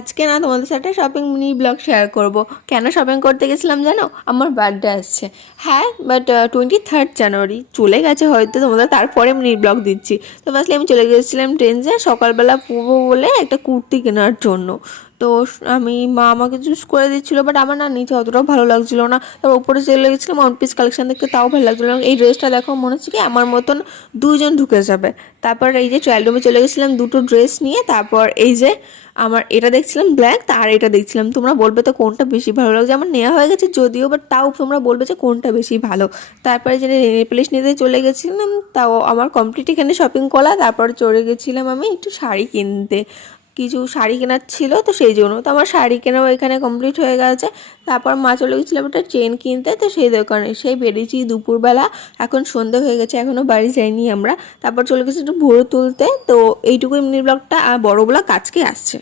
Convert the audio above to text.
আজকে না তোমাদের সাথে শপিং মিনি ব্লগ শেয়ার করব। কেন শপিং করতে গেছিলাম জানো? আমার বার্থডে আসছে। হ্যাঁ, বাট 23 জানুয়ারি চলে গেছে হয়তো, তোমাদের তারপরে মিনি ব্লগ দিচ্ছি। তো ফার্স্টলি আমি চলে গেছিলাম ট্রেনে, সকালবেলা পরবো বলে একটা কুর্তি কেনার জন্য। তো মা আমাকে চুজ করে দিচ্ছিলো, বাট আমার না নিচে অতটাও ভালো লাগছিলো না। তারপর উপরে চলে গেছিলাম ওয়ান পিস কালেকশন দেখতে, তাও ভালো লাগছিলো না। এই ড্রেসটা দেখো মনে হচ্ছে কি আমার মতন দুজন ঢুকে যাবে। তারপর এই যে ট্রায়াল রুমে চলে গেছিলাম দুটো ড্রেস নিয়ে। তারপর এই যে আমার এটা দেখছিলাম ব্ল্যাক, আর এটা দেখছিলাম। তোমরা বলবে তো কোনটা বেশি ভালো লাগছে। আমার নেওয়া হয়ে গেছে যদিও, বাট তাও তোমরা বলবে যে কোনটা বেশি ভালো। তারপরে যে নেল পলিশ নিতে চলে গেছিলাম, তাও আমার কমপ্লিট এখানে শপিং করা। তারপর চলে গেছিলাম আমি একটু শাড়ি কিনতে, কিছু শাড়ি কেনার ছিল, তো সেই জন্য তো আমার শাড়ি কেনাও এখানে কমপ্লিট হয়ে গেছে। তারপর মা চলে গেছিলাম একটা চেন কিনতে, তো সেই দোকানে সেই বেরিয়েছি দুপুরবেলা। এখন সন্ধে হয়ে গেছে, এখনও বাড়ি যাইনি আমরা। তারপর চলে গেছি একটু ভোর তুলতে। তো এইটুকুই মিনি ব্লগটা, আর বড় ব্লগ আজকে আসছে।